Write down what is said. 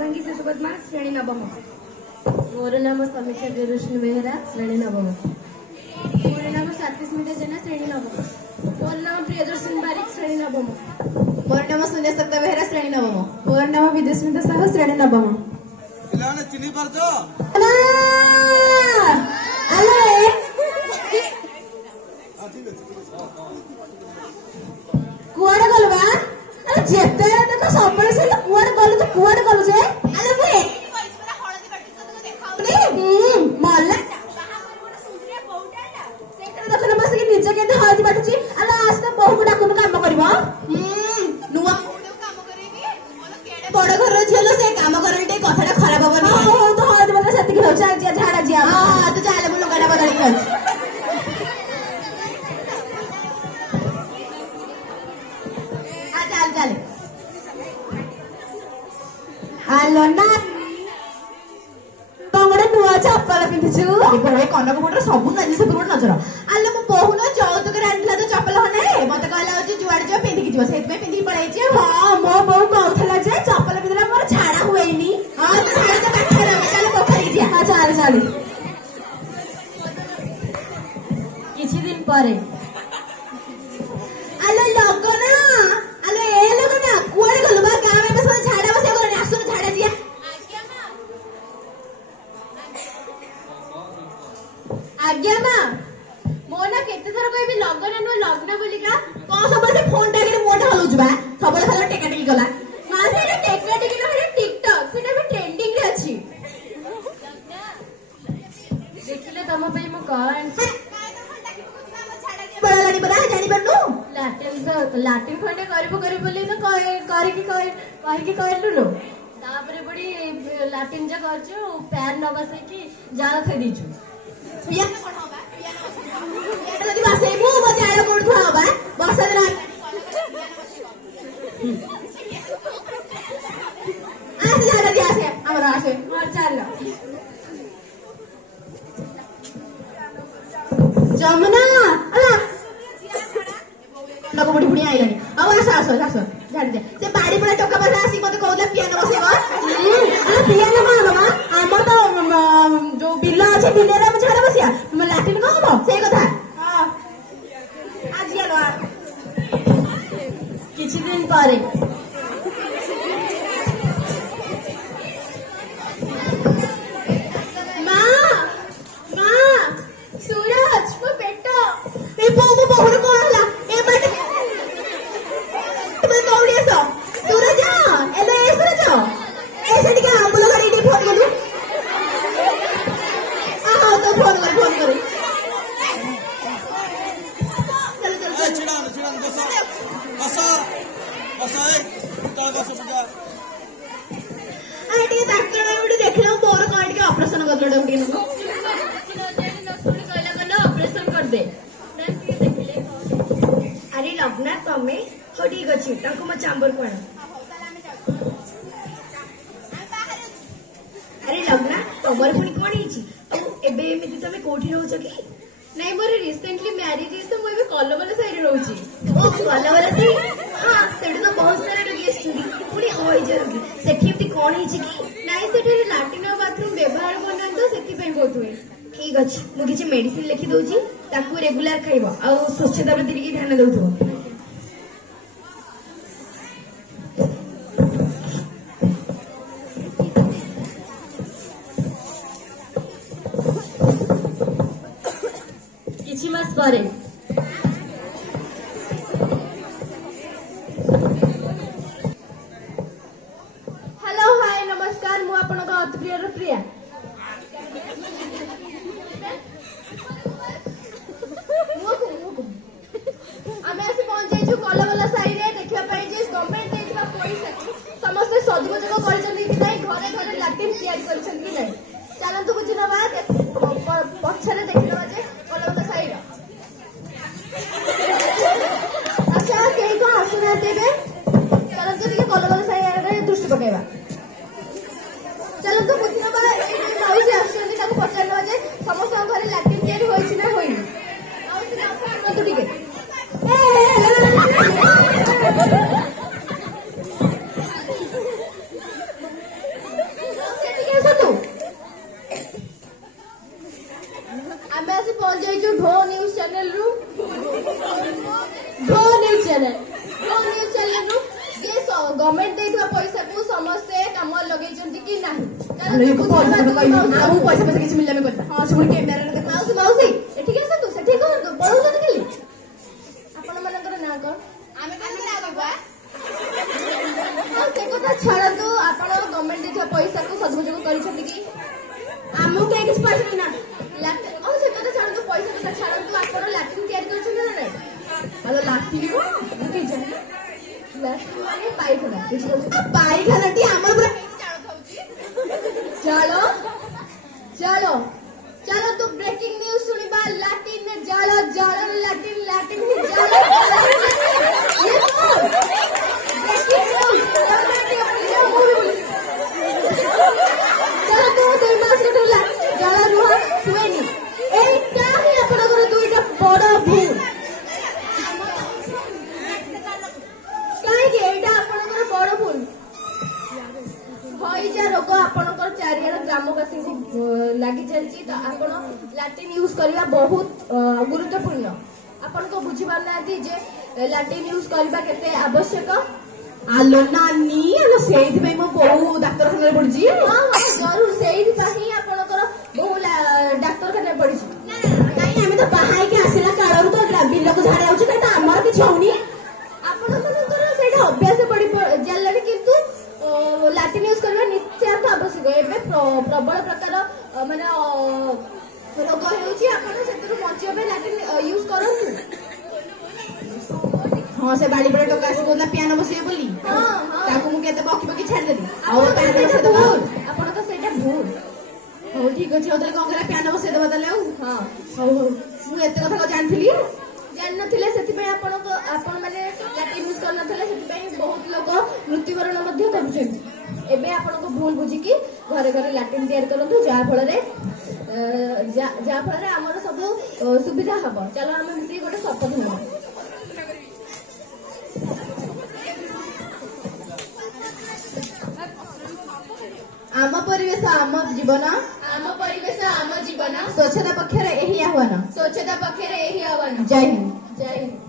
शुभांगी शिशुपद्मा श्रेणी नवम। मोर नाम समीक्षा विरुष्ण बेहरा श्रेणी नवम। मोर नाम सात्विस्मिता जेना श्रेणी नवम। मोर नाम प्रियदर्शन बारिक श्रेणी नवम। मोर नाम सुन्यासक्ता बेहरा श्रेणी नवम। मोर नाम विद्युस्मिता साहू श्रेणी नवम। ପିଲାମାନେ ଚିହ୍ନି ପାରୁଛ? କୁଆଡେ ଗଲୁ ବା? ଯେତେବେଳେ ଦେଖ ସବୁବେଳେ ସେ କୁଆଡେ ଗଲୁ ତୁ କୁଆଡେ ଗଲୁ ଯେ? ମଲା ଦେଖୁନ ବସିକି ନିଜେ କେମିତି ହଳଦୀ ବାଟୁଛି। ଆଲୋ ଆସ ବୋହୂକୁ ଡାକୁନୁ କାମ କରିବ। ନୂଆ ବଡ ଘରର ଝିଅ ସେ କାମ କରନି ଟିକେ କଥାଟା ଖରାପ ହବନି। ହଉ ତ ହଳଦୀ ବଦଳ ସେତିକି ହଉଛି ଝାଡା ଯିଆ। ହଁ ତୁ ଚାଲେ ମୁଁ ଲୁଗାଟା ବଦଳିକି ଅଛି। ଚାଲେ ଚାଲେ। ଆଲୋ ନା ଗୋଟେ ନୂଆ ଚପଲ ପିନ୍ଧିଛୁ। କନକ ବୋଟର ସବୁ ଜିନିଷ ଗୋଟେ ନଜର। ଆଲୋ ମୋ ବୋହୂ ନ ଯୌତୁକରେ ଆଣିଥିଲା ତ ଚପଲ ଖଣ୍ଡେ ମତେ କହିଲା ହଉଛି ଯୁଆଡେ ଯିବ ପିନ୍ଧିକି ଯିବ। ସେଇଥିପାଇଁ ପିନ୍ଧିକି ପଳେଇଛି। ହଁ ମୋ ବୋଉ କହୁଥିଲା ଯେ ଚପଲ ପିନ୍ଧିଲା ମୋର ଝାଡା ହୁଏନି। ହଁ ତୁ ଝାଡା ତ ପାଖରେ ଚାଲେ ପୋଖରୀକି ଯିବା। ହଁ ଚାଲେ ଚାଲେ। କିଛି ଦିନ ପରେ ଆଲୋ ଲଗନ ଆଲୋ ଏ ଲଗନ କୁଆଡେ ଗଲୁ ବା? ଗାଁ ଏବେ ସବୁ ଝାଡା ବସିବା ଗଲାଣି। ଆସୁନ ଝାଡା ଯିବା। ଆଜ୍ଞା ମା। ମୋ ନା କେତେ ଥର କହିବି ଲଗନ ନୁହଁ ଲଗ୍ନ ବୋଲିକା। କଣ ସବୁବେଳେ ଫୋନ ଟା ମୁହଁଟା ହଲଉଛୁ ବା? ସବୁବେଳେ ଖାଲି ଟେକା ଟେକି ଗଲା। ମା ସେଇଟା ଟେକା ଟେକି ନୁହଁ ଟିକଟକ୍। ସେଇଟା ବି ଟ୍ରେଣ୍ଡିଂ ରେ ଅଛି। ଦେଖିଲେ ତମ ପାଇଁ ମୁଁ କଣ ଆଣିଛି। ଜାଣିପାରୁନୁ ଲାଟିନ୍ ଖଣ୍ଡେ କରିବୁ ବୋଲି ତ କହିକି କହିଲୁନୁ। ତାପରେ ପୁଣି ଲାଟିନ୍ ଯା କରିଛୁ ପ୍ୟାନ୍ ନ ବସେଇକି ଜାଳ ଥୋଇ ଦେଇଛୁ। ଯଦି ବସେଇବୁ ମୋ ଜାଳ କୋଉଠୁ ହବା? ବର୍ଷା ଦିନ ଆସେ ଆମର ଆସେ ଚାଲ। ଯମୁନା ଲୋକ ବୁଢୀ ବୁଢୀ ଆଇଲାଣି। ଆଉ ଆସ ଆସ ଆସ ଝାଡି ଯା। ସେ ବାଡି ପଡା ଟଙ୍କା ପଇସା ଆସିକି ମତେ କହୁଥିଲା ପିଆନ ବସେଇବ। ପିଆନ କଣ ହବ? ଆମର ତ ଯୋଉ ବିଲ ଅଛି ବିଲରେ ଆମେ ଝାଡା ବସିବା। ଲାଟିନ୍ କଣ ହବ? ସେଇ କଥା। ଆଜି କିଛି ଦିନ ପରେ ଦେଖିଲା ମୋର କଣ ଟିକେ ଅପରେସନ କରିଦେଲେ ଅପରେସନ କରିଦେ। ଆରେ ଲଗ୍ନା ତମେ ହଉ ଠିକ ଅଛି ତାଙ୍କୁ ମୋ ଚାମ୍ବରକୁ ଆଣ। ଆରେ ଲଗ୍ନା ତମର ପୁଣି କଣ ହେଇଛି? ଆଉ ଏବେ ଏମିତି ତମେ କୋଉଠି ରହୁଛ କି? ନାଇଁ ମୋର ରିସେଣ୍ଟଲି ମ୍ୟାରେଜ ହେଇଛି ତ ମୁଁ ଏବେ କଲବଲ ସାଇଡରେ ରହୁଛି। କଲବଲ ସାଇଡ? ହଁ ସେଠି ତ ବହୁତ ସାରା ରୋଗୀ ଆସିଛନ୍ତି ପୁଣି ହଇଜ ରୋଗୀ। ସେଠି ଏମିତି କଣ ହେଇଛି କି? ନାଇଁ ସେଠାରେ ଲାଟିନ୍ ଆଉ ବାଥରୁମ ବ୍ୟବହାର କରୁନାହାନ୍ତି ତ ସେଥିପାଇଁ ବହୁତ ହୁଏ। ଠିକ ଅଛି ମୁଁ କିଛି ମେଡିସିନ ଲେଖି ଦଉଛି ତାକୁ ରେଗୁଲାର ଖାଇବ ଆଉ ସ୍ୱଚ୍ଛତା ପ୍ରତି ଟିକେ ଧ୍ୟାନ ଦଉଥିବ। କିଛି ମାସ ପରେ ହ୍ୟାଲୋ ହାଏ ନମସ୍କାର। ମୁଁ ଆପଣଙ୍କ ଅତି ପ୍ରିୟର ପ୍ରିୟା। ଆମେ ଆସି ପହଞ୍ଚାଇଛୁ କଲବଲ ସାହିରେ ଦେଖିବା ପାଇଁ ଯେ ଗଭର୍ଣ୍ଣମେଣ୍ଟ ଦେଇଥିବା ପଇସା ସମସ୍ତେ ସଦୁପଯୋଗ କରିଛନ୍ତି କି ନାହିଁ, ଘରେ ଘରେ ଲାଟିନ୍ ତିଆରି କରିଛନ୍ତି କି ନାହିଁ। ଚାଲନ୍ତୁ ବୁଝି ନବା ପଛରେ ଦେଖିନବା ଯେ କଲବଲ ସାହିର। ଆଚ୍ଛା କେହି କଣ ଆସୁନାହାନ୍ତି ଏବେ? ଚାଲନ୍ତୁ ଟିକେ କଲବଲ ସାହି ଆଡ଼େ ଦୃଷ୍ଟି ପକେଇବା। ଚାଲନ୍ତୁ ବୁଝି ନବା ମାଉସୀ ଆସୁଛନ୍ତି ତାକୁ ପଚାରିନବା ଯେ ସମସ୍ତଙ୍କ ଘରେ ଲାଟିନ୍ ତିଆରି ହୋଇଛି ନା ହୋଇନି। ମାଉସୀ ଆସନ୍ତୁ ଟିକେ। ସମସ୍ତେ କାମ ଲଗେଇଛନ୍ତି କି ନାହିଁ? ଆମକୁ ପଇସା ପଇସା କିଛି ମିଳିଲା କଥା। ହଁ ସେ ପୁଣି କ୍ୟାମେରାରେ ଦେଖ। ମାଉସୀ ମାଉସୀ ଏଠିକି ଆସନ୍ତୁ, ସେଠି କହନ୍ତୁ ପଢଉଛନ୍ତି ଖାଲି। ଆପଣ ମାନଙ୍କର ନାଁ କଣ? ଆମେ କାହିଁକି ନା ବାବା ସେ କଥା ଛାଡନ୍ତୁ, ଆପଣ ଗଭର୍ଣ୍ଣମେଣ୍ଟ ଦେଇଥିବା ପଇସାକୁ ସଦୁପଯୋଗ କରିଛନ୍ତି କି? ଆମକୁ କେହି କିଛି ପଇସା ଦେଇନା। ଆଉ ସେ କଥା ଛାଡନ୍ତୁ, ପଇସା କଥା ଛାଡନ୍ତୁ, ଆପଣ ଲାଟ୍ରିନ୍ ତିଆରି କରିଛନ୍ତି ନା ନାଇଁ? ଆଉ ଲାଠି କଣ ଲାଟ୍ରିନ୍ ମାନେ ପାଇଖାନା, ବୁଝିପାରୁଛନ୍ତି? ପାଇଖାନାଟି ଆମର ପୁରା ଚାଲ ଚାଲ ଚାଲନ୍ତୁ ବ୍ରେକିଂ ନ୍ୟୁଜ ଶୁଣିବା। ଲାଟିନ ଜାଳ ଜାଳ ଲାଟିନ ଲାଟିନ ଜାଳ ଜାଳ ରୁହ ହୁଏନି। ଏଇଟା ହିଁ ଆପଣଙ୍କର ଦୁଇଟା ବଡ ଭୁଲ। କାହିଁକି ଏଇଟା ଆପଣଙ୍କର ବଡ ଭୁଲ? ହଇଜା ରୋଗ ଆପଣଙ୍କର ଚାରିଆଡେ ଗ୍ରାମବାସୀଙ୍କୁ ଲାଗି ଚାଲିଛି, ତ ଆପଣ ଲାଟ୍ରିନ୍ ୟୁଜ କରିବା ବହୁତ ଗୁରୁତ୍ୱପୂର୍ଣ୍ଣ। ଆପଣ ତ ବୁଝିପାରୁନାହାନ୍ତି ଯେ ଲାଟ୍ରିନ୍ ୟୁଜ କରିବା କେତେ ଆବଶ୍ୟକ। ଆଲୋ ନାନୀ, ଆଲୋ ସେଇଥିପାଇଁ ମୋ ବୋଉ ଡାକ୍ତରଖାନାରେ ପଡିଛି। ହଁ ଜରୁର, ସେଇଥିପାଇଁ ହିଁ ଆପଣଙ୍କର ବହୁ ଡାକ୍ତରଖାନାରେ ପଡିଛି। କାଇଁ ଆମେ ତ ବାହାଇକି ଆସିଲା କାଳରୁ ତ ବିଲକୁ ଝାଡା ଯାଉଛି, କାଇଁ ତ ଆମର କିଛି ହଉନି। ଆପଣମାନଙ୍କର ସେଇଟା ଅଭ୍ୟାସ ପଡି ଚାଲିଲାଣି, କିନ୍ତୁ ଲାଟ୍ରିନ୍ ୟୁଜ କରିବା ନିତ୍ୟାନ୍ତ ଆବଶ୍ୟକ। ଏବେ ପ୍ରବଳ ପ୍ରକାର ମାନେ ରୋଗ ହେଉଛି, ଆପଣ ସେଥିରୁ ବଞ୍ଚିବା ପାଇଁ ଲାଟ୍ରିନ୍ ୟୁଜ କରନ୍ତୁ। ହଁ ସେ ବାଡି ପଡେ ଟୋକା ଆସି କହୁଥିଲା ପିଆନୋ ବସିବେ ବୋଲି। ତାକୁ ମୁଁ କେତେ ବକି ବକି ଛାଡିଦେଲି। ଆଉ ପିଆନୋ ବସେଇଦବା। ଆପଣ ତ ସେଇଟା ଭୁଲ। ହଉ ଠିକ ଅଛି, ହଉ ତାହେଲେ କଣ କରିବା, ପିଆନୋ ବସେଇଦବା ତାହେଲେ। ଆଉ ହଁ ହଉ ହଉ, ମୁଁ ଏତେ କଥା କଣ ଜାଣିଥିଲି? ଜାଣିନଥିଲେ, ସେଥିପାଇଁ ଆପଣ ମାନେ ଲାଟ୍ରିନ୍ ୟୁଜ କରିନଥିଲେ, ସେଥିପାଇଁ ବହୁତ ଲୋକ ମୃତ୍ୟୁବରଣ ମଧ୍ୟ କରୁଛନ୍ତି। ଏବେ ଆପଣଙ୍କ ଭୁଲ ବୁଝିକି ଘରେ ଘରେ ଲାଟ୍ରିନ୍ ତିଆରି କରନ୍ତୁ, ଯାହାଫଳରେ ଆମର ସବୁ ସୁବିଧା ହବ। ଚାଲ ଆମେ ମିଶିକି ଗୋଟେ ଶପଥ ନେବା। ଆମ ପରିବେଶ ଆମ ଜୀବନ, ଆମ ପରିବେଶ ଆମ ଜୀବନ, ସ୍ୱଚ୍ଛତା ପକ୍ଷରେ ଏହି ଆହ୍ୱାନ। ସ୍ୱଚ୍ଛତା ପକ୍ଷରେ ଏହି ଆହ୍ୱାନ। ଜୟ ହିନ୍ଦ। ଜୟ ହିନ୍ଦ।